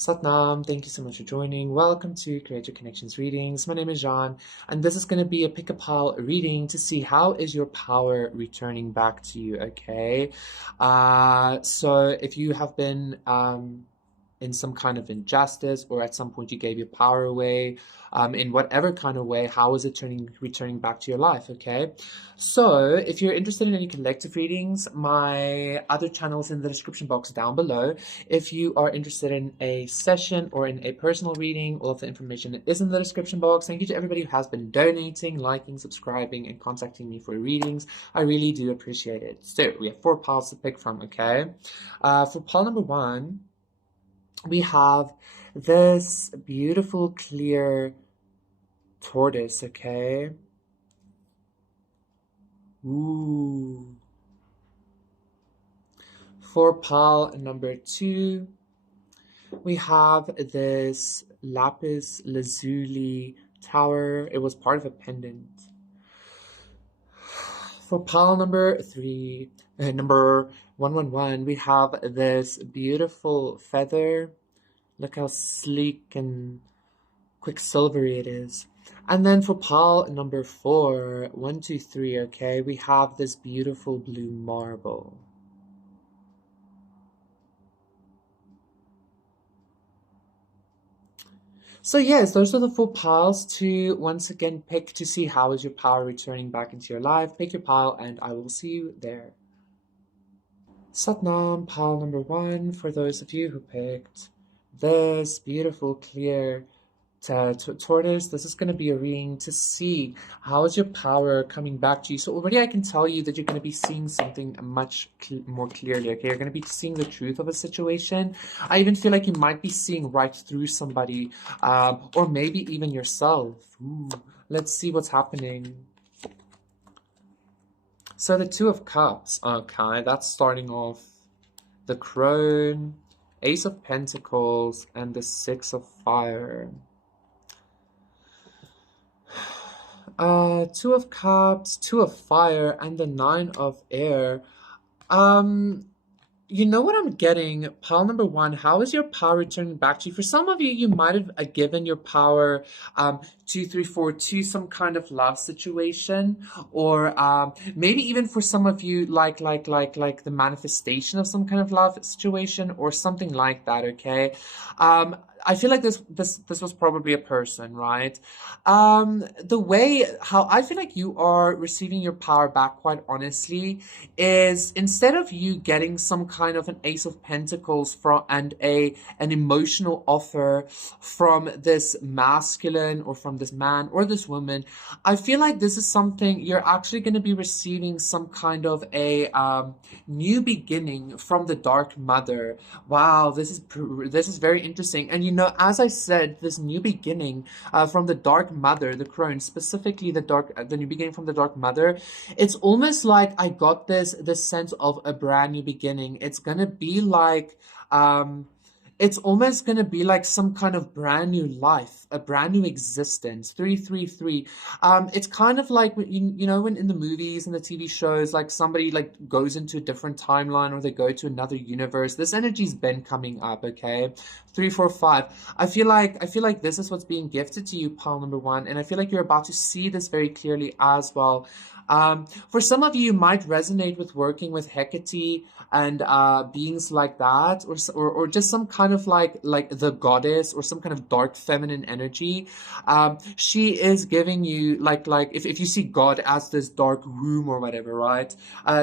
Satnam, thank you so much for joining. Welcome to Creator Connections Readings. My name is Jean, and this is going to be a pick-a-pile reading to see how is your power returning back to you, okay? So if you have been in some kind of injustice, or at some point you gave your power away, in whatever kind of way, how is it returning back to your life, okay? So if you're interested in any collective readings, my other channel is in the description box down below. If you are interested in a session or in a personal reading, all of the information is in the description box. Thank you to everybody who has been donating, liking, subscribing, and contacting me for readings. I really do appreciate it. So we have 4 piles to pick from, okay? For pile number 1, we have this beautiful clear tortoise, okay? Ooh. For pile number 2, we have this lapis lazuli tower. It was part of a pendant. For pile number 3, number 111, we have this beautiful feather. Look how sleek and quicksilvery it is. And then for pile number 4, 1, 2, 3, okay, we have this beautiful blue marble. So yes, those are the 4 piles to once again pick to see how is your power returning back into your life. Pick your pile and I will see you there. Satnam, pile number 1, for those of you who picked this beautiful clear tortoise. This is going to be a reading to see how is your power coming back to you. So already I can tell you that you're going to be seeing something much more clearly, okay? You're going to be seeing the truth of a situation. I even feel like you might be seeing right through somebody, or maybe even yourself. Ooh, let's see what's happening. So the 2 of Cups, okay, that's starting off the Crone, Ace of Pentacles, and the 6 of Fire. 2 of Cups, 2 of Fire, and the 9 of Air. You know what I'm getting? Pile number 1, how is your power returning back to you? For some of you, you might have given your power 2, 3, 4 to some kind of love situation, or maybe even for some of you, like the manifestation of some kind of love situation or something like that. Okay, I feel like this was probably a person, right? The way how I feel like you are receiving your power back, quite honestly, is instead of you getting some kind of an Ace of Pentacles and an emotional offer from this masculine or from this man or this woman, I feel like this is something you're actually going to be receiving some kind of a new beginning from the Dark Mother. Wow, this is very interesting. And you know, as I said, this new beginning from the Dark Mother, the Crone, specifically the new beginning from the Dark Mother, it's almost like I got this sense of a brand new beginning. It's gonna be like it's almost going to be like some kind of brand new life, a brand new existence. 333. It's kind of like, you know, when in the movies and the TV shows, like somebody like goes into a different timeline or they go to another universe. This energy's been coming up, okay? 345. I feel like this is what's being gifted to you, pile number 1, and I feel like you're about to see this very clearly as well. For some of you, you might resonate with working with Hecate and beings like that, or just some kind of like the goddess or some kind of dark feminine energy. She is giving you like if you see God as this dark room or whatever, right?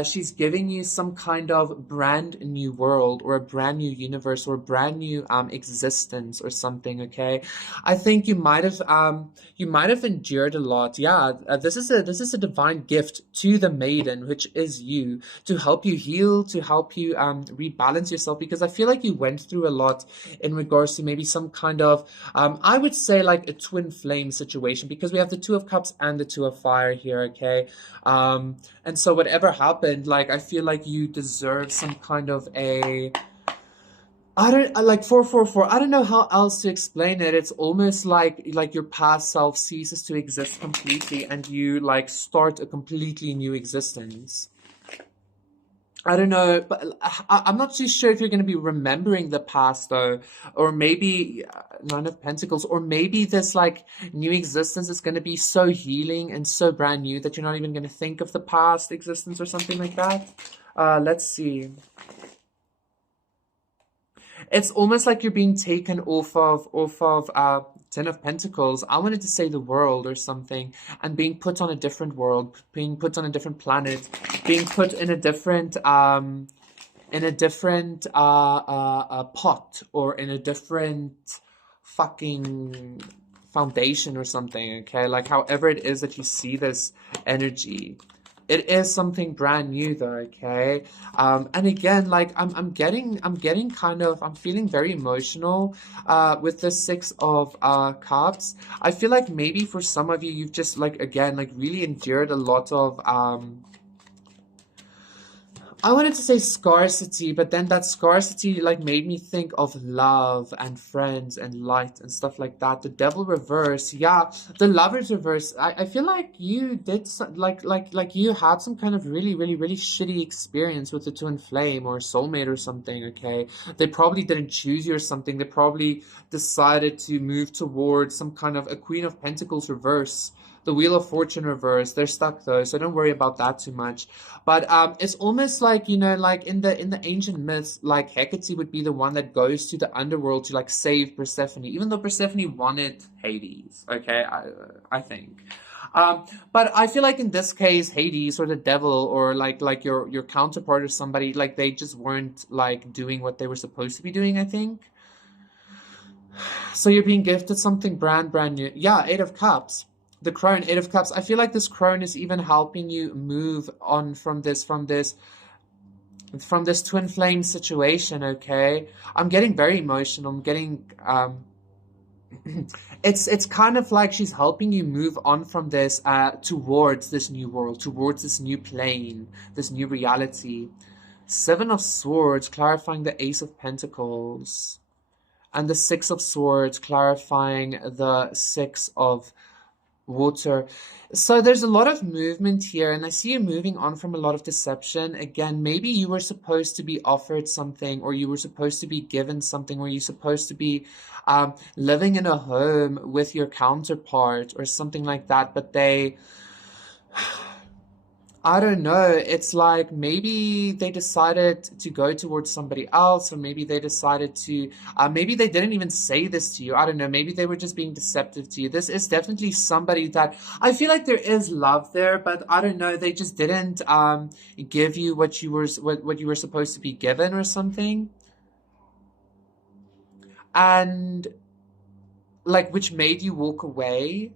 She's giving you some kind of brand new world or a brand new universe or a brand new existence or something. Okay, I think you might have endured a lot. Yeah, this is a divine gift to the maiden, which is you, to help you heal, to help you rebalance yourself, because I feel like you went through a lot in regards to maybe some kind of I would say like a twin flame situation, because we have the 2 of Cups and the 2 of Fire here. Okay, and so whatever happened, like I feel like you deserve some kind of a like 444. I don't know how else to explain it. It's almost like your past self ceases to exist completely and you like start a completely new existence. I don't know, but I'm not too sure if you're going to be remembering the past though, or maybe Nine of Pentacles, or maybe this like new existence is going to be so healing and so brand new that you're not even going to think of the past existence or something like that. Let's see. It's almost like you're being taken off of Ten of Pentacles. I wanted to say the world or something, and being put on a different world, being put on a different planet, being put in a different pot, or in a different fucking foundation or something, okay? Like however it is that you see this energy. It is something brand new though, okay? And again, like I'm getting kind of, I'm feeling very emotional with the Six of Cups. I feel like maybe for some of you, you've just like, again, like really endured a lot of I wanted to say scarcity, but then that scarcity like made me think of love and friends and light and stuff like that. The devil reverse, yeah, the lovers reverse. I feel like you did like you had some kind of really shitty experience with the twin flame or soulmate or something. Okay, they probably didn't choose you or something. They probably decided to move towards some kind of a Queen of Pentacles reverse. The Wheel of Fortune reverse. They're stuck though, so don't worry about that too much. But it's almost like, you know, like in the ancient myths, like Hecate would be the one that goes to the underworld to like save Persephone, even though Persephone wanted Hades. Okay, I think. But I feel like in this case, Hades or the devil or like your counterpart or somebody, like they just weren't like doing what they were supposed to be doing, I think. So you're being gifted something brand new. Yeah, Eight of Cups. The crone, Eight of Cups. I feel like this crone is even helping you move on from this twin flame situation, okay? I'm getting very emotional. I'm getting it's kind of like she's helping you move on from this towards this new world, towards this new plane, this new reality. Seven of Swords clarifying the Ace of Pentacles. And the Six of Swords clarifying the Six of Water. So there's a lot of movement here, and I see you moving on from a lot of deception. Again, maybe you were supposed to be offered something, or you were supposed to be given something, or you're supposed to be living in a home with your counterpart or something like that, but they I don't know. It's like maybe they decided to go towards somebody else, or maybe they decided to, maybe they didn't even say this to you. I don't know. Maybe they were just being deceptive to you. This is definitely somebody that I feel like there is love there, but I don't know. They just didn't give you what you were supposed to be given or something, and like which made you walk away.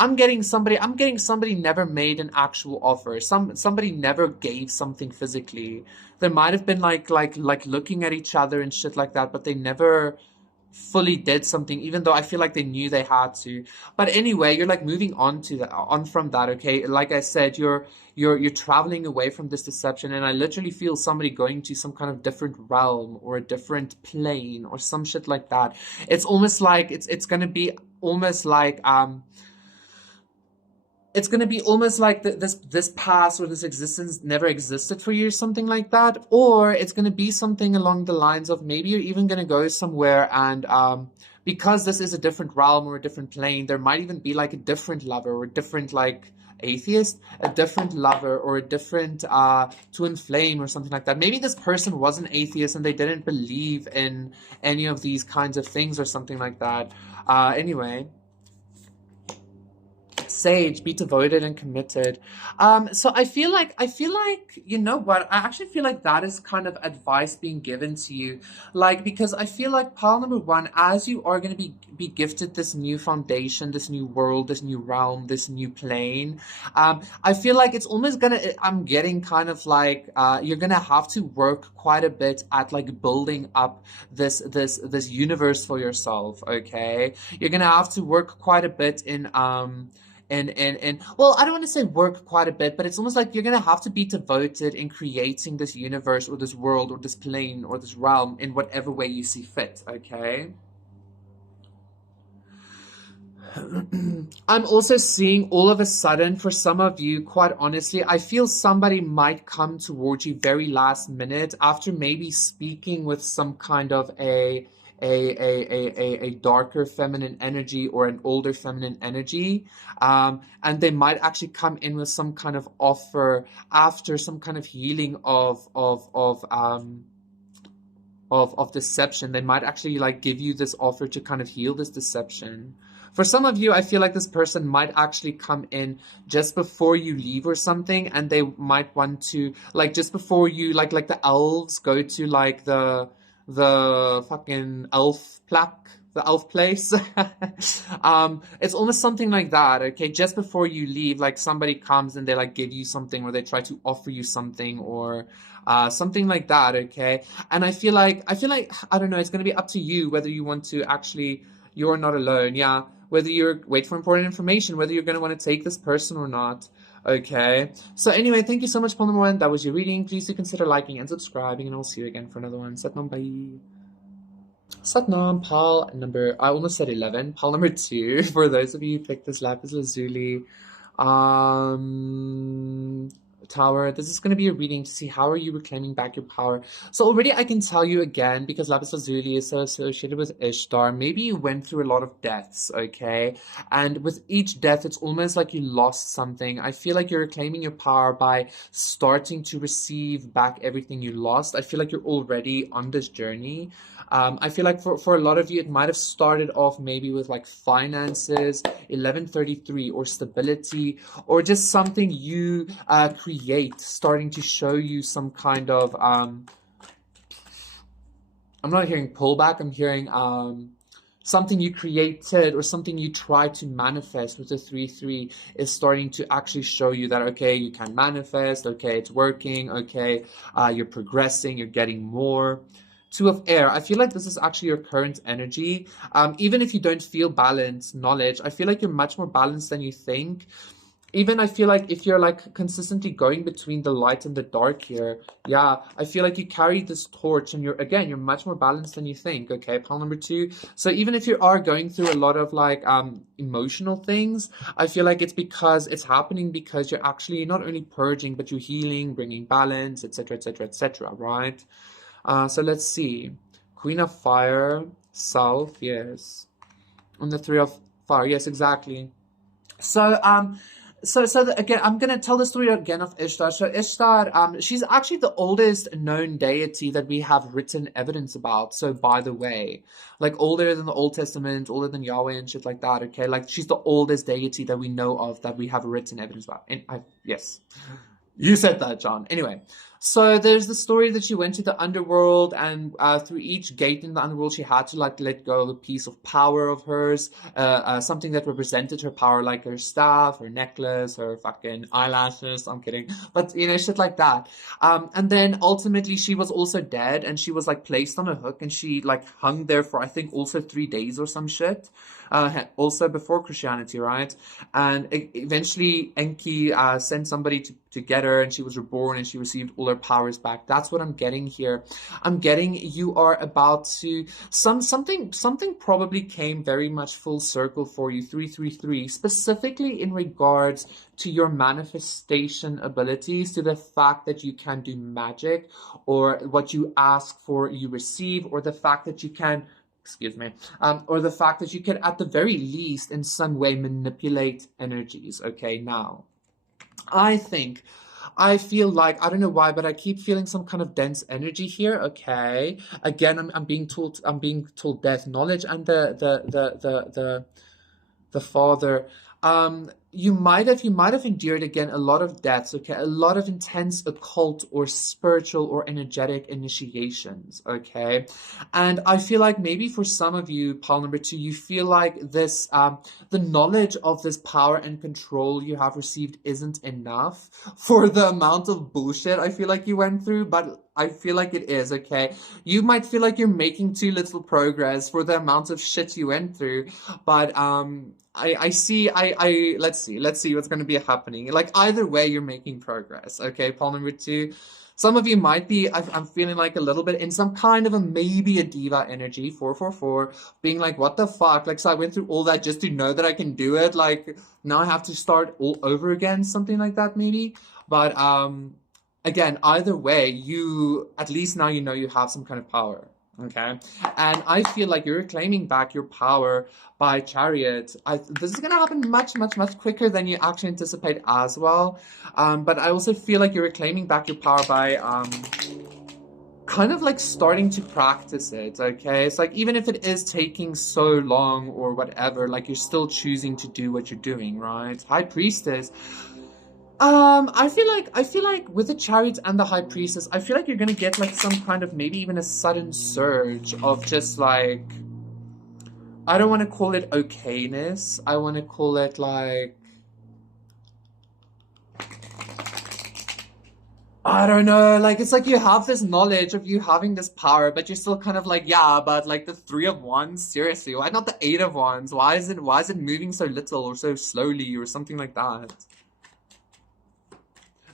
I'm getting somebody never made an actual offer. Somebody never gave something physically. There might have been like looking at each other and shit like that, but they never fully did something, even though I feel like they knew they had to. But anyway, you're like moving on from that, okay? Like I said, you're traveling away from this deception, and I literally feel somebody going to some kind of different realm or a different plane or some shit like that. It's almost like it's gonna be almost like it's going to be almost like this past or this existence never existed for you, something like that. Or it's going to be something along the lines of maybe you're even going to go somewhere, and because this is a different realm or a different plane, there might even be like a different lover or a different like atheist, a different lover or a different twin flame or something like that. Maybe this person was an atheist and they didn't believe in any of these kinds of things or something like that. Anyway. Sage, be devoted and committed. So I feel like you know what? I actually feel like that is kind of advice being given to you, like because I feel like pile number one, as you are going to be gifted this new foundation, this new world, this new realm, this new plane. I feel like it's almost gonna. I'm getting kind of like you're gonna have to work quite a bit at like building up this universe for yourself. Okay, you're gonna have to work quite a bit in and well, I don't want to say work quite a bit, but it's almost like you're gonna have to be devoted in creating this universe or this world or this plane or this realm in whatever way you see fit, okay? I'm also seeing all of a sudden, for some of you, quite honestly, I feel somebody might come towards you very last minute after maybe speaking with some kind of a darker feminine energy or an older feminine energy. And they might actually come in with some kind of offer after some kind of healing of deception. They might actually like give you this offer to kind of heal this deception. For some of you, I feel like this person might actually come in just before you leave or something, and they might want to like just before you like the elves go to like the fucking elf plaque, the elf place. It's almost something like that, okay? Just before you leave, like somebody comes and they like give you something, or they try to offer you something, or something like that, okay? And I feel like I don't know, it's gonna be up to you whether you want to actually, you're not alone, yeah. Whether you're wait for important information, whether you're gonna want to take this person or not. Okay. So anyway, thank you so much, Paul number one. That was your reading. Please do consider liking and subscribing, and I'll see you again for another one. Satnam, bye. Satnam, Paul number, I almost said 11. Paul number 2. For those of you who picked this lapis lazuli, Tower, this is going to be a reading to see how are you reclaiming back your power. So already I can tell you again, because lapis lazuli is so associated with Ishtar, maybe you went through a lot of deaths, okay? And with each death, it's almost like you lost something. I feel like you're reclaiming your power by starting to receive back everything you lost. I feel like you're already on this journey. I feel like for a lot of you, it might have started off maybe with like finances, 1133, or stability, or just something you create, starting to show you some kind of, I'm not hearing pullback, I'm hearing something you created or something you try to manifest with the 3-3 is starting to actually show you that, okay, you can manifest, okay, it's working, okay, you're progressing, you're getting more. 2 of air, I feel like this is actually your current energy. Even if you don't feel balanced, knowledge, I feel like you're much more balanced than you think. Even I feel like if you're like consistently going between the light and the dark here, yeah, I feel like you carry this torch and you're much more balanced than you think, okay, pile number 2. So even if you are going through a lot of like emotional things, I feel like it's because it's happening because you're actually not only purging, but you're healing, bringing balance, etc., etc., etc., right? So let's see. Queen of Fire, South, yes. And the 3 of Fire, yes, exactly. So, again, I'm gonna tell the story again of Ishtar. So Ishtar, she's actually the oldest known deity that we have written evidence about. So by the way, like older than the Old Testament, older than Yahweh and shit like that. Okay, like she's the oldest deity that we know of that we have written evidence about. And yes. You said that, John. Anyway, so there's the story that she went to the underworld, and through each gate in the underworld, she had to like let go of a piece of power of hers, something that represented her power, like her staff, her necklace, her fucking eyelashes. I'm kidding, but you know, shit like that. And then ultimately, she was also dead, and she was like placed on a hook, and she like hung there for I think also 3 days or some shit. Also before Christianity, right? And eventually Enki sent somebody to get her, and she was reborn, and she received all her powers back. That's what I'm getting here. I'm getting you are about to something probably came very much full circle for you. 333, specifically in regards to your manifestation abilities, to the fact that you can do magic, or what you ask for you receive, or the fact that you can, excuse me, or the fact that you can at the very least in some way manipulate energies. Okay, now I feel like, I don't know why, but I keep feeling some kind of dense energy here. Okay, again, I'm being told death, knowledge, and the father. You might have endured again a lot of deaths, okay, a lot of intense occult or spiritual or energetic initiations, okay. And I feel like maybe for some of you, pile number 2, you feel like this the knowledge of this power and control you have received isn't enough for the amount of bullshit I feel like you went through, but I feel like it is, okay. You might feel like you're making too little progress for the amount of shit you went through, but I see, let's see what's going to be happening. Like either way, you're making progress, okay, pile number 2. Some of you might be, I'm feeling like a little bit in some kind of a maybe a diva energy, 444, being like, what the fuck? Like, so I went through all that just to know that I can do it. Like, now I have to start all over again, something like that, maybe. But again, either way, you, at least now you know you have some kind of power. Okay. And I feel like you're claiming back your power by Chariot. This is going to happen much, much, much quicker than you actually anticipate as well. But I also feel like you're reclaiming back your power by kind of like starting to practice it, okay? It's like even if it is taking so long or whatever, like you're still choosing to do what you're doing, right? High Priestess. I feel like with the Chariot and the High Priestess, I feel like you're gonna get like some kind of maybe even a sudden surge of just like, I don't want to call it okayness. I want to call it like, I don't know, like it's like you have this knowledge of you having this power, but you're still kind of like, yeah, but like the 3 of Wands, seriously, why not the 8 of Wands? Why is it moving so little or so slowly or something like that?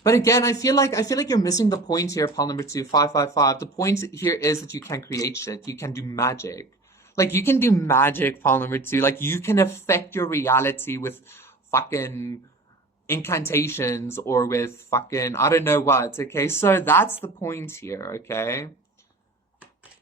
But again, I feel like you're missing the point here, pile number 2, 555. The point here is that you can create shit. You can do magic. Like you can do magic, pile number 2. Like you can affect your reality with fucking incantations or with fucking I don't know what, okay? So that's the point here, okay?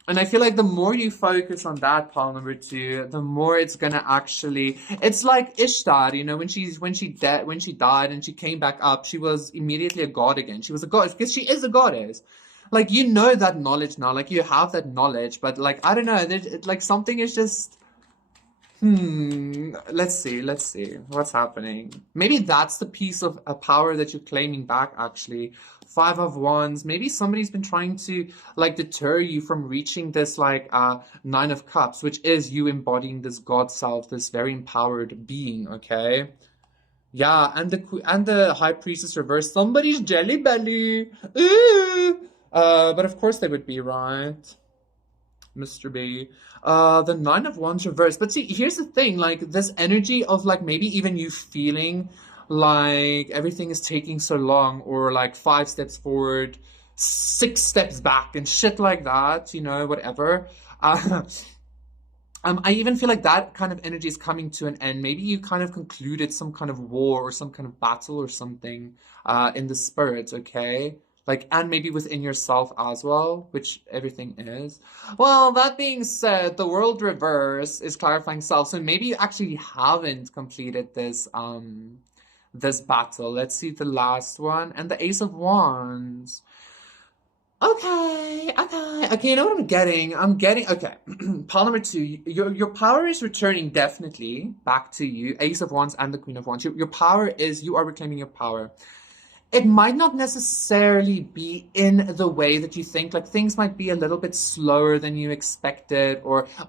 And I feel like the more you focus on that, pile number 2, the more it's gonna actually. It's like Ishtar, you know, when she died and she came back up, she was immediately a god again. She was a goddess because she is a goddess. Like you know that knowledge now, like you have that knowledge, but like I don't know, like something is just. Let's see what's happening. Maybe that's the piece of a power that you're claiming back, actually. 5 of Wands. Maybe somebody's been trying to like deter you from reaching this like 9 of Cups, which is you embodying this God self, this very empowered being, okay? Yeah, and the High Priestess reverse. Somebody's jelly belly. Ooh. But of course they would be, right? Mr. B. The 9 of Wands reverse. But see, here's the thing, like this energy of like maybe even you feeling like everything is taking so long or like 5 steps forward, 6 steps back and shit like that, you know, whatever. I even feel like that kind of energy is coming to an end. Maybe you kind of concluded some kind of war or some kind of battle or something in the spirit, okay? Like, and maybe within yourself as well, which everything is. Well, that being said, the world reverse is clarifying self. So maybe you actually haven't completed this battle. Let's see the last one. And the Ace of Wands. Okay, you know what I'm getting? Okay. Pile number 2, your power is returning definitely back to you. Ace of Wands and the Queen of Wands. Your power is, you are reclaiming your power. It might not necessarily be in the way that you think. Like things might be a little bit slower than you expected,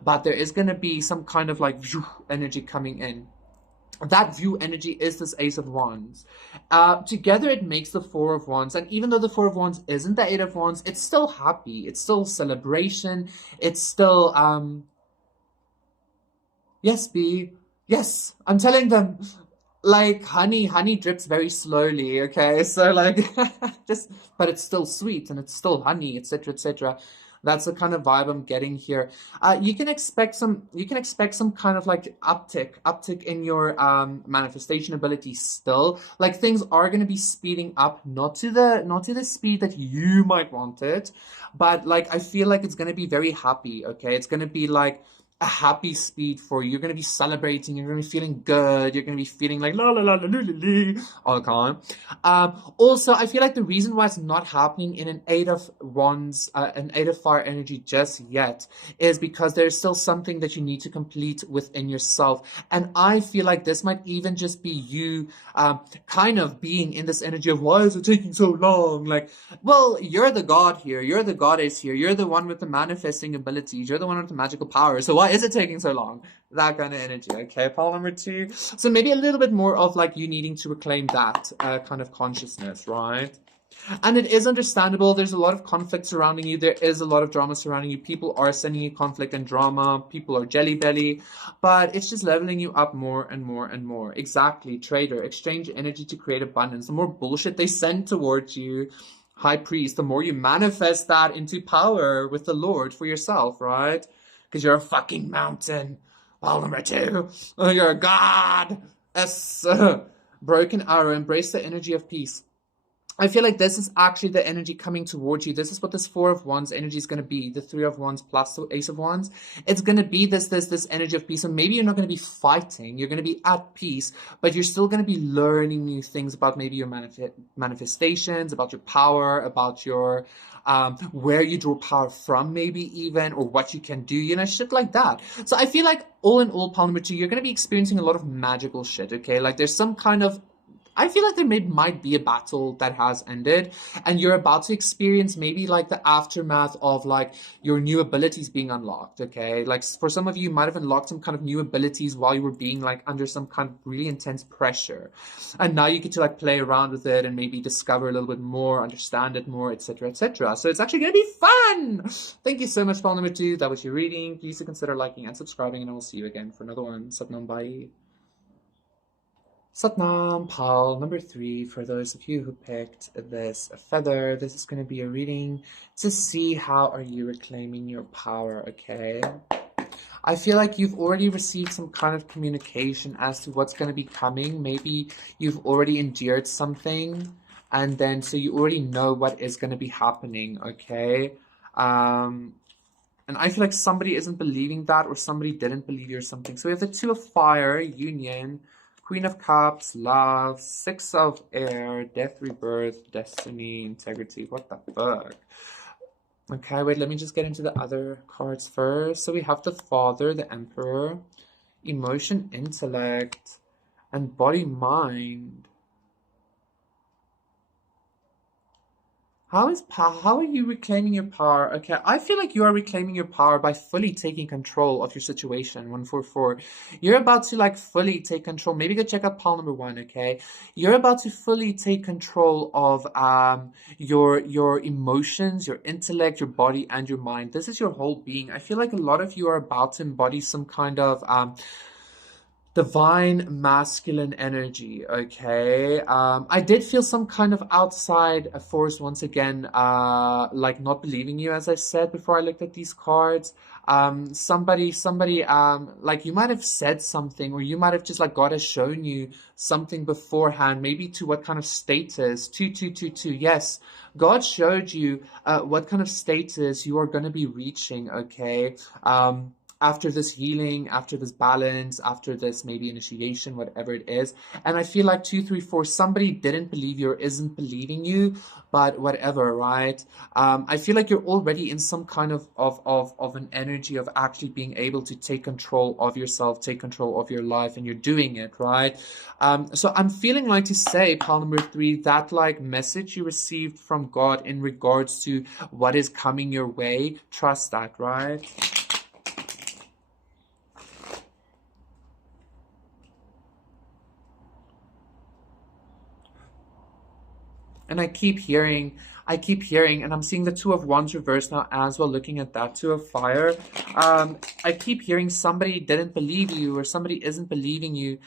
but there is going to be some kind of like energy coming in. That view energy is this Ace of Wands. Together it makes the 4 of Wands. And even though the 4 of Wands isn't the 8 of Wands, it's still happy. It's still celebration. It's still, yes, B. Yes, I'm telling them. Like honey drips very slowly, okay? So like but it's still sweet and it's still honey, etc., etc. That's the kind of vibe I'm getting here. You can expect some kind of like uptick in your manifestation ability still. Like things are going to be speeding up, not to the speed that you might want it, but like I feel like it's going to be very happy, okay? It's going to be like a happy speed for you. You're going to be celebrating. You're going to be feeling good. You're going to be feeling like la la la la la la all the time. Also, I feel like the reason why it's not happening in an 8 of Wands, an 8 of Fire energy just yet is because there's still something that you need to complete within yourself. And I feel like this might even just be you kind of being in this energy of why is it taking so long? Like, well, you're the god here. You're the goddess here. You're the one with the manifesting abilities. You're the one with the magical power. So why is it taking so long? That kind of energy, okay? Pile number 2. So maybe a little bit more of like you needing to reclaim that kind of consciousness, right? And it is understandable. There's a lot of conflict surrounding you. There is a lot of drama surrounding you. People are sending you conflict and drama. People are jelly belly. But it's just leveling you up more and more and more. Exactly. Trader. Exchange energy to create abundance. The more bullshit they send towards you, High priest, the more you manifest that into power with the Lord for yourself, right? Because you're a fucking mountain. Pile number two, you're a god. Yes. Broken arrow, embrace the energy of peace. I feel like this is actually the energy coming towards you. This is what this Four of Wands energy is going to be. The Three of Wands plus the Ace of Wands. It's going to be this energy of peace. And maybe you're not going to be fighting. You're going to be at peace, but you're still going to be learning new things about maybe your manifestations, about your power, about your where you draw power from, maybe even, or what you can do, you know, shit like that. So I feel like all in all, pile number two, you're going to be experiencing a lot of magical shit, okay? Like there's some kind of I feel like there might be a battle that has ended, and you're about to experience maybe like the aftermath of like your new abilities being unlocked, okay? Like for some of you, you might have unlocked some kind of new abilities while you were being like under some kind of really intense pressure. And now you get to like play around with it and maybe discover a little bit more, understand it more, etc., etc. So it's actually going to be fun! Thank you so much, pile number two. That was your reading. Please consider liking and subscribing, and I will see you again for another one. Satnam, bye. Satnam, pile number three, for those of you who picked this feather, this is going to be a reading to see how are you reclaiming your power, okay? I feel like you've already received some kind of communication as to what's going to be coming. Maybe you've already endured something, and then so you already know what is going to be happening, okay? And I feel like somebody isn't believing that, or somebody didn't believe you or something. So we have the Two of Fire, Union, Queen of Cups, Love, Six of Air, Death, Rebirth, Destiny, Integrity. What the fuck? Okay, wait, let me just get into the other cards first. So we have the Father, the Emperor, Emotion, Intellect, and Body, Mind. How are you reclaiming your power? Okay, I feel like you are reclaiming your power by fully taking control of your situation. 144. You're about to like fully take control. Maybe go check out pile number one, okay? You're about to fully take control of your emotions, your intellect, your body, and your mind. This is your whole being. I feel like a lot of you are about to embody some kind of divine masculine energy, okay? I did feel some kind of outside force once again, like not believing you, as I said before I looked at these cards. Somebody, like you might have said something, or you might have just like God has shown you something beforehand, maybe to what kind of status, 2222, yes. God showed you what kind of status you are going to be reaching, okay? After this healing, after this balance, after this maybe initiation, whatever it is. And I feel like 234, somebody didn't believe you or isn't believing you, but whatever, right? I feel like you're already in some kind of an energy of actually being able to take control of yourself, take control of your life, and you're doing it, right? So I'm feeling like to say, pile number three, that like message you received from God in regards to what is coming your way, trust that, right? And I keep hearing, and I'm seeing the Two of Wands reversed now as well, looking at that Two of Fire. I keep hearing somebody didn't believe you, or somebody isn't believing you.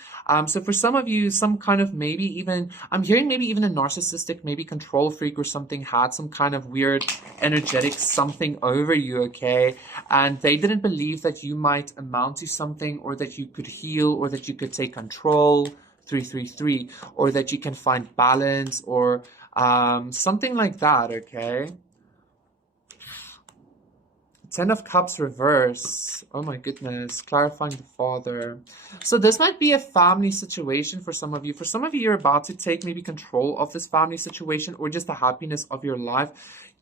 So for some of you, some kind of maybe even, I'm hearing maybe even a narcissistic, maybe control freak or something had some kind of weird energetic something over you, okay? And they didn't believe that you might amount to something, or that you could heal, or that you could take control, 333, or that you can find balance, or something like that, okay? Ten of Cups reverse. Oh my goodness. Clarifying the Father. So this might be a family situation for some of you. For some of you, you're about to take maybe control of this family situation, or just the happiness of your life.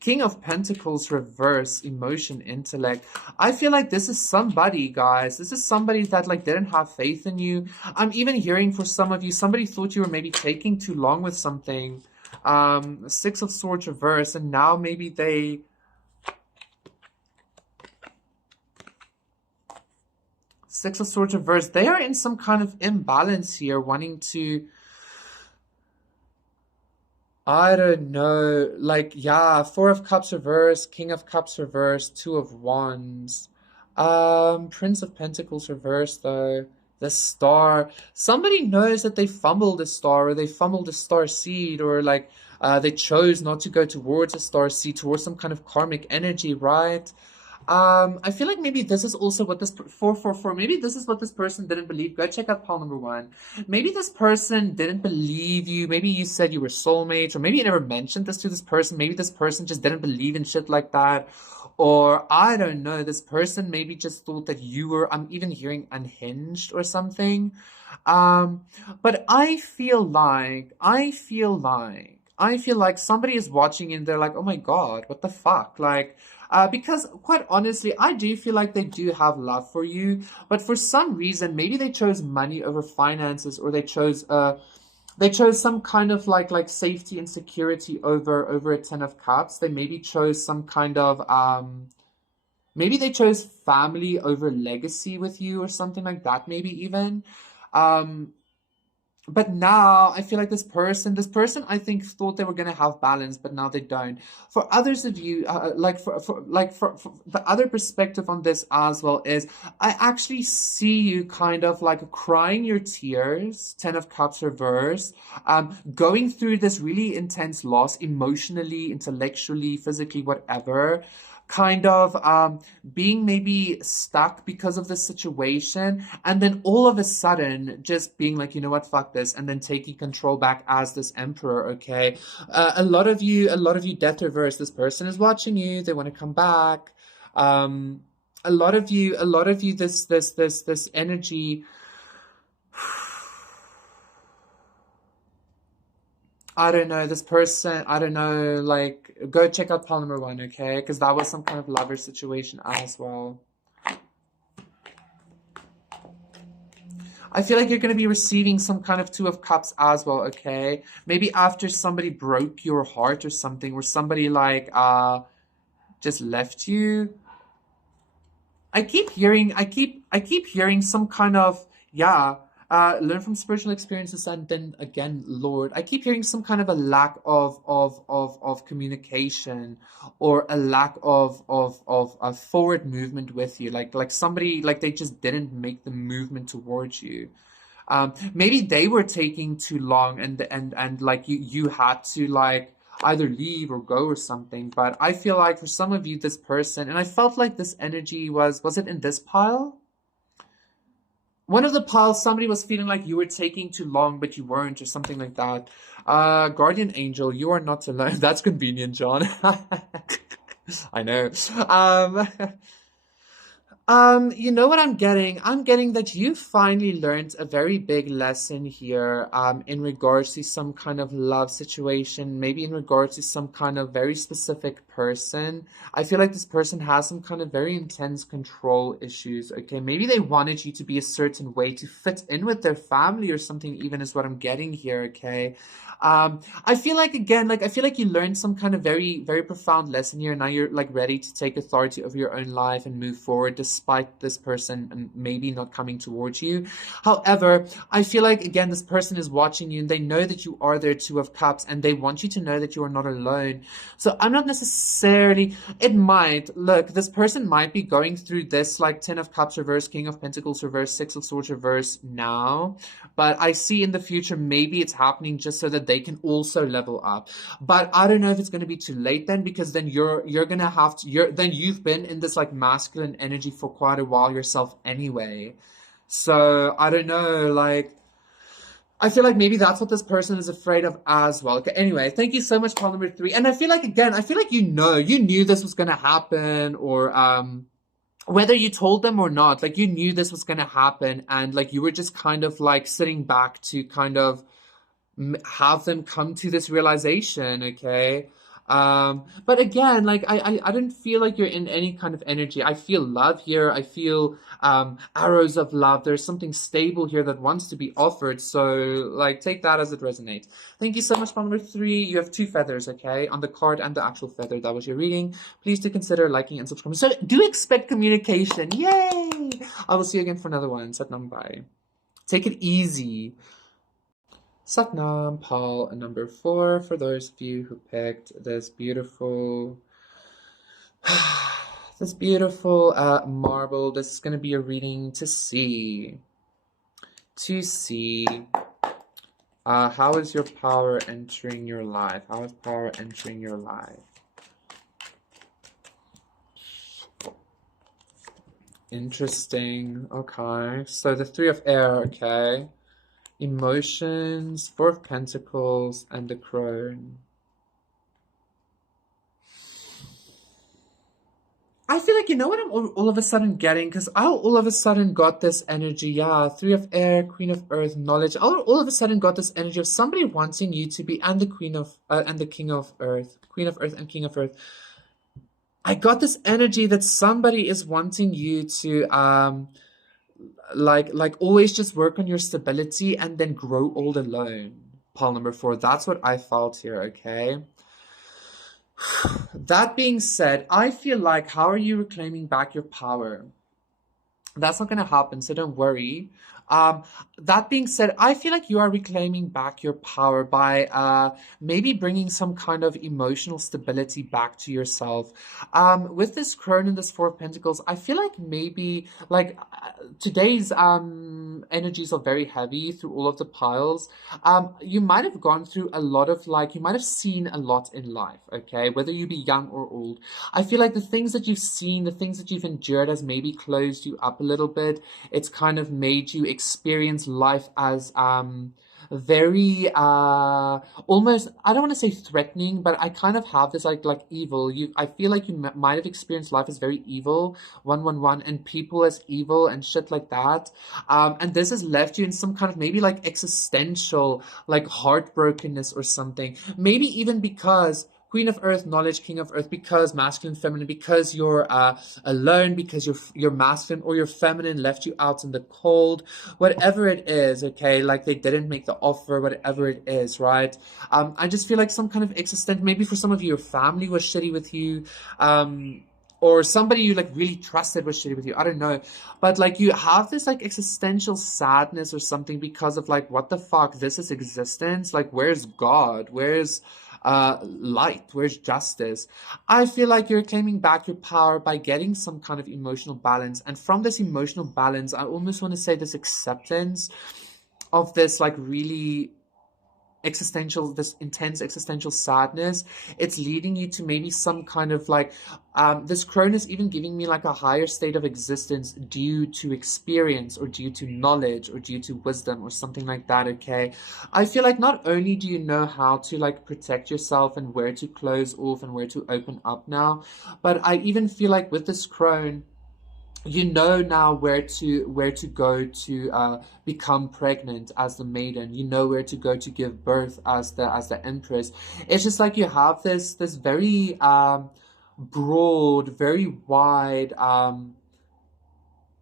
King of Pentacles reverse, emotion, intellect. I feel like this is somebody, guys. This is somebody that like didn't have faith in you. I'm even hearing for some of you, somebody thought you were maybe taking too long with something. Six of Swords reverse, and now maybe they... Six of Swords reverse. They are in some kind of imbalance here, wanting to... I don't know, like, yeah, Four of Cups reverse, King of Cups reverse, Two of Wands. Prince of Pentacles reverse, though. The Star. Somebody knows that they fumbled a star, or they fumbled a star seed, or like, They chose not to go towards a star seed, towards some kind of karmic energy, right? I feel like maybe this is also what this 444. Maybe this is what this person didn't believe. Go check out pile number 1. Maybe this person didn't believe you. Maybe you said you were soulmates, or maybe you never mentioned this to this person. Maybe this person just didn't believe in shit like that. Or I don't know, this person maybe just thought that you were, I'm even hearing unhinged or something. Um, but I feel like somebody is watching and they're like, oh my God, what the fuck? Like, because quite honestly, I do feel like they do have love for you, but for some reason, maybe they chose money over finances, or they chose some kind of like safety and security over a 10 of cups. They maybe chose some kind of maybe they chose family over legacy with you, or something like that, maybe even. Um, but now I feel like this person I think thought they were gonna have balance, but now they don't. For others of you, for the other perspective on this as well is, I actually see you kind of like crying your tears, 10 of cups reverse, going through this really intense loss, emotionally, intellectually, physically, whatever, kind of being maybe stuck because of the situation, and then all of a sudden just being like, you know what, fuck this, and then taking control back as this emperor. Okay, a lot of you death reverse, this person is watching you, they want to come back. A lot of you this energy. I don't know, this person, I don't know, like, go check out pile number 1, okay? Because that was some kind of lover situation as well. I feel like you're going to be receiving some kind of 2 of cups as well, okay? Maybe after somebody broke your heart or something, or somebody like just left you. I keep hearing some kind of, yeah, learn from spiritual experiences, and then again, Lord, I keep hearing some kind of a lack of communication, or a lack of a forward movement with you, like somebody, like they just didn't make the movement towards you. Maybe they were taking too long, and like you had to like either leave or go or something. But I feel like for some of you, this person, and I felt like this energy was it in this pile? One of the piles, somebody was feeling like you were taking too long, but you weren't, or something like that. Guardian angel, you are not alone. That's convenient, John. I know. Um, you know what I'm getting? I'm getting that you finally learned a very big lesson here, in regards to some kind of love situation, maybe in regards to some kind of very specific person. I feel like this person has some kind of very intense control issues, okay? Maybe they wanted you to be a certain way to fit in with their family or something, even is what I'm getting here, okay? I feel like, again, like I feel like you learned some kind of very, very profound lesson here. Now you're like ready to take authority over your own life and move forward, despite this person maybe not coming towards you. However, I feel like, again, this person is watching you, and they know that you are their 2 of cups, and they want you to know that you are not alone. So I'm not necessarily, it might, look, this person might be going through this like 10 of cups reverse, king of pentacles reverse, 6 of swords reverse now, but I see in the future maybe it's happening just so that they can also level up. But I don't know if it's going to be too late then, because then you're going to have to, then you've been in this like masculine energy for quite a while yourself anyway. So I don't know, like I feel like maybe that's what this person is afraid of as well. Okay, anyway, thank you so much, call number 3. And I feel like, again, I feel like you knew this was going to happen, or whether you told them or not, like you knew this was going to happen, and like you were just kind of like sitting back to kind of have them come to this realization, okay? But again, like I don't feel like you're in any kind of energy. I feel love here. I feel arrows of love. There's something stable here that wants to be offered. So like take that as it resonates. Thank you so much for number 3. You have 2 feathers, okay, on the card and the actual feather. That was your reading. Please do consider liking and subscribing. So do expect communication. Yay! I will see you again for another one. Satnam, bye. Take it easy. Satnam, Paul, and number 4 for those of you who picked this beautiful, marble. This is going to be a reading to see. How is your power entering your life? How is power entering your life? Interesting. Okay. So the Three of Air, okay. Emotions, Four of Pentacles, and the Crone. I feel like, you know what I'm all of a sudden getting? Because I all of a sudden got this energy. Yeah, Three of Air, Queen of Earth, knowledge. I all of a sudden got this energy of somebody wanting you to be, and the Queen of, and the King of Earth. Queen of Earth and King of Earth. I got this energy that somebody is wanting you to, like always just work on your stability and then grow old alone. Pile number 4. That's what I felt here, okay? That being said, I feel like, how are you reclaiming back your power? That's not going to happen, so don't worry. Um, that being said, I feel like you are reclaiming back your power by maybe bringing some kind of emotional stability back to yourself. With this Crone and this Four of Pentacles, I feel like maybe like today's energies are very heavy through all of the piles. You might have gone through a lot of you might have seen a lot in life, okay? Whether you be young or old. I feel like the things that you've seen, the things that you've endured has maybe closed you up a little bit. It's kind of made you experience life as very almost, I don't want to say threatening, but I kind of have this like evil. I feel like you might have experienced life as very evil, 111, and people as evil and shit like that. And this has left you in some kind of maybe like existential like heartbrokenness or something. Maybe even because Queen of Earth, knowledge, King of Earth, because masculine, feminine, because you're alone, because your masculine or your feminine left you out in the cold, whatever it is, okay, like they didn't make the offer, whatever it is, right? I just feel like some kind of existential, maybe for some of you, your family was shitty with you, or somebody you like really trusted was shitty with you. I don't know. But like you have this like existential sadness or something because of like, what the fuck? This is existence? Like, where's God? Where's light? Where's justice? I feel like you're claiming back your power by getting some kind of emotional balance. And from this emotional balance, I almost want to say this acceptance of this like really existential, this intense existential sadness, it's leading you to maybe some kind of like this Crone is even giving me like a higher state of existence due to experience or due to knowledge or due to wisdom or something like that, okay? I feel like not only do you know how to like protect yourself and where to close off and where to open up now, but I even feel like with this Crone, you know now where to go to become pregnant as the maiden. You know where to go to give birth as the empress. It's just like you have this very broad, very wide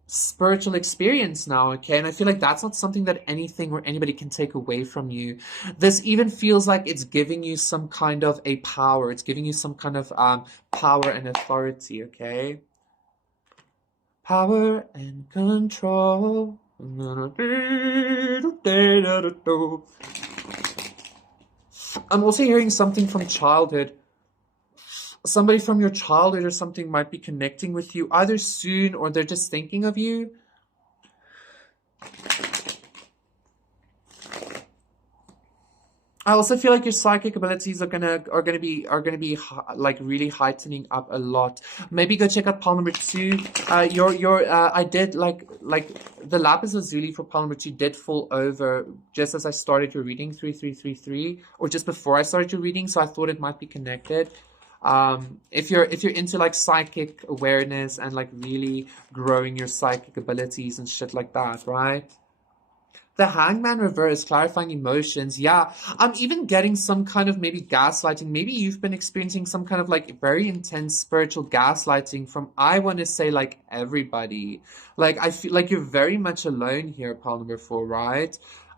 spiritual experience now, okay? And I feel like that's not something that anything or anybody can take away from you. This even feels like it's giving you some kind of a power. It's giving you some kind of power and authority, okay? Power and control. I'm also hearing something from childhood. Somebody from your childhood or something might be connecting with you either soon or they're just thinking of you. I also feel like your psychic abilities are gonna be like really heightening up a lot. Maybe go check out pile number 2. I did like the lapis lazuli for pile number 2 did fall over just as I started your reading, 3333, or just before I started your reading, so I thought it might be connected. If you're into like psychic awareness and like really growing your psychic abilities and shit like that, right? The Hangman reverse, clarifying emotions. Yeah, I'm even getting some kind of maybe gaslighting. Maybe you've been experiencing some kind of like very intense spiritual gaslighting from, I want to say, like everybody. Like, I feel like you're very much alone here, pile number 4, right?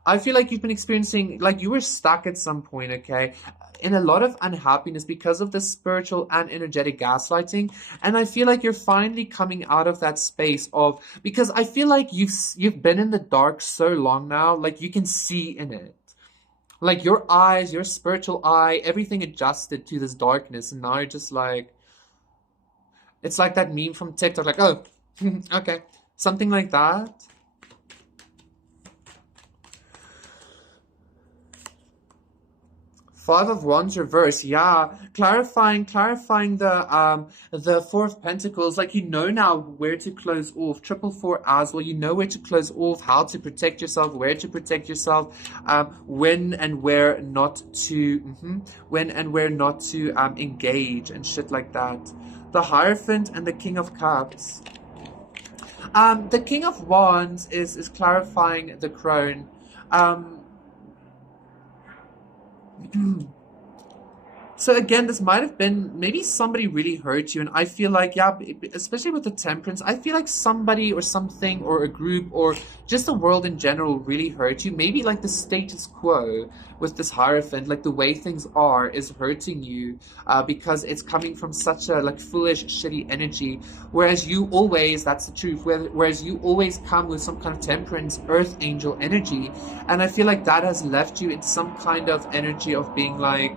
I feel like you've been experiencing, like you were stuck at some point, okay, in a lot of unhappiness because of the spiritual and energetic gaslighting. And I feel like you're finally coming out of that space of, because I feel like you've been in the dark so long now, like you can see in it. Like your eyes, your spiritual eye, everything adjusted to this darkness. And now you're just like, it's like that meme from TikTok, like, oh, okay, something like that. Five of Wands reverse, yeah. Clarifying the Four of Pentacles. Like you know now where to close off. Triple four as well. You know where to close off, how to protect yourself, where to protect yourself, when and where not to, when and where not to engage and shit like that. The Hierophant and the King of Cups. The King of Wands is clarifying the crone. So again, this might have been maybe somebody really hurt you, and I feel like, yeah, especially with the Temperance, I feel like somebody or something or a group or just the world in general really hurt you. Maybe like the status quo with this Hierophant, like the way things are, is hurting you because it's coming from such a like foolish, shitty energy. Whereas you always, that's the truth. Whereas you always come with some kind of Temperance, Earth Angel energy, and I feel like that has left you in some kind of energy of being like,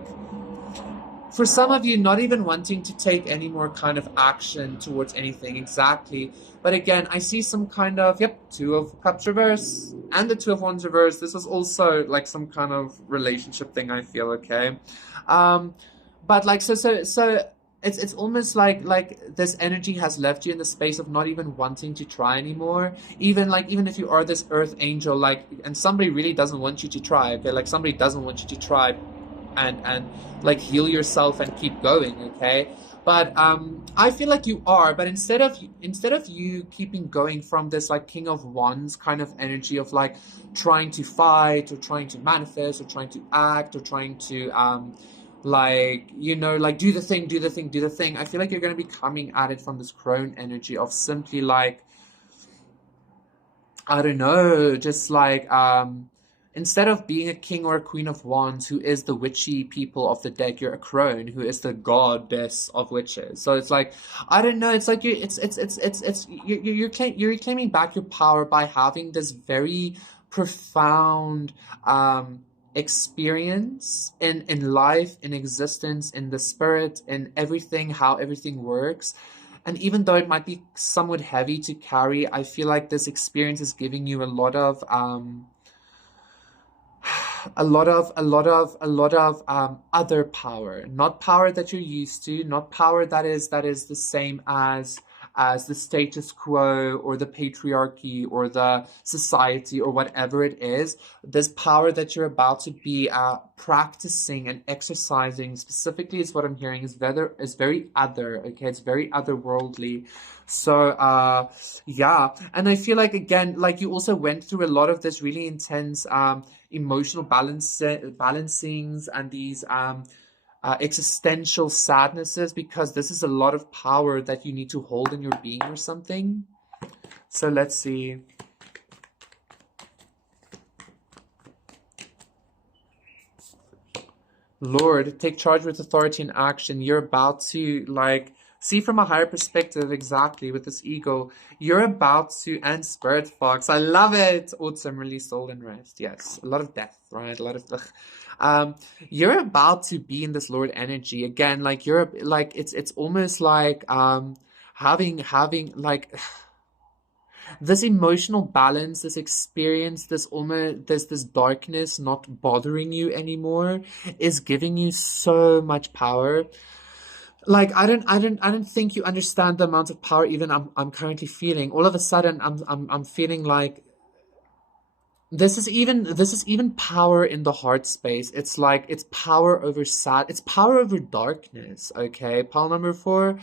for some of you, not even wanting to take any more kind of action towards anything, exactly. But again, I see some kind of, Two of Cups reverse and the Two of Wands reverse. This is also like some kind of relationship thing, I feel, okay? But like, so it's almost like this energy has left you in the space of not even wanting to try anymore. Even if you are this Earth Angel, like, and somebody really doesn't want you to try, okay? Like somebody doesn't want you to try and like heal yourself and keep going, okay? But I feel like you are, but instead of you keeping going from this like King of Wands kind of energy of like trying to fight or trying to manifest or trying to act or trying to like, you know, like do the thing, I feel like you're going to be coming at it from this crone energy of simply like, I don't know, just like instead of being a king or a queen of wands who is the witchy people of the deck, you're a crone who is the goddess of witches. So it's like, I don't know, it's like you're reclaiming back your power by having this very profound experience in life, in existence, in the spirit, in everything, how everything works. And even though it might be somewhat heavy to carry, I feel like this experience is giving you a lot of other power, not power that you're used to, not power that is the same as the status quo or the patriarchy or the society or whatever it is. This power that you're about to be practicing and exercising specifically, is what I'm hearing, is very other, okay? It's very otherworldly. So yeah, and I feel like, again, like you also went through a lot of this really intense emotional balancings and these existential sadnesses, because this is a lot of power that you need to hold in your being or something. So let's see. Lord, take charge with authority and action. You're about to like see from a higher perspective, exactly, with this ego. You're about to, and Spirit Fox, I love it. Autumn, release, soul, and rest. Yes, a lot of death, right? A lot of you're about to be in this Lord energy again. Like you're like, it's almost like having like this emotional balance, this experience, this almost this darkness not bothering you anymore is giving you so much power. Like I don't think you understand the amount of power even I'm currently feeling. All of a sudden I'm feeling like this is even power in the heart space. It's like it's power over it's power over darkness, okay? Pile number 4,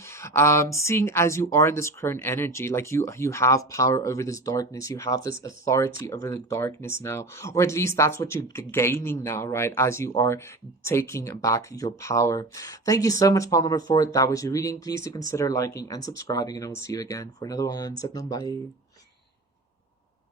seeing as you are in this current energy, like you have power over this darkness, you have this authority over the darkness now, or at least that's what you're gaining now, right? As you are taking back your power. Thank you so much, pile number 4. That was your reading. Please do consider liking and subscribing, and I will see you again for another one. Bye.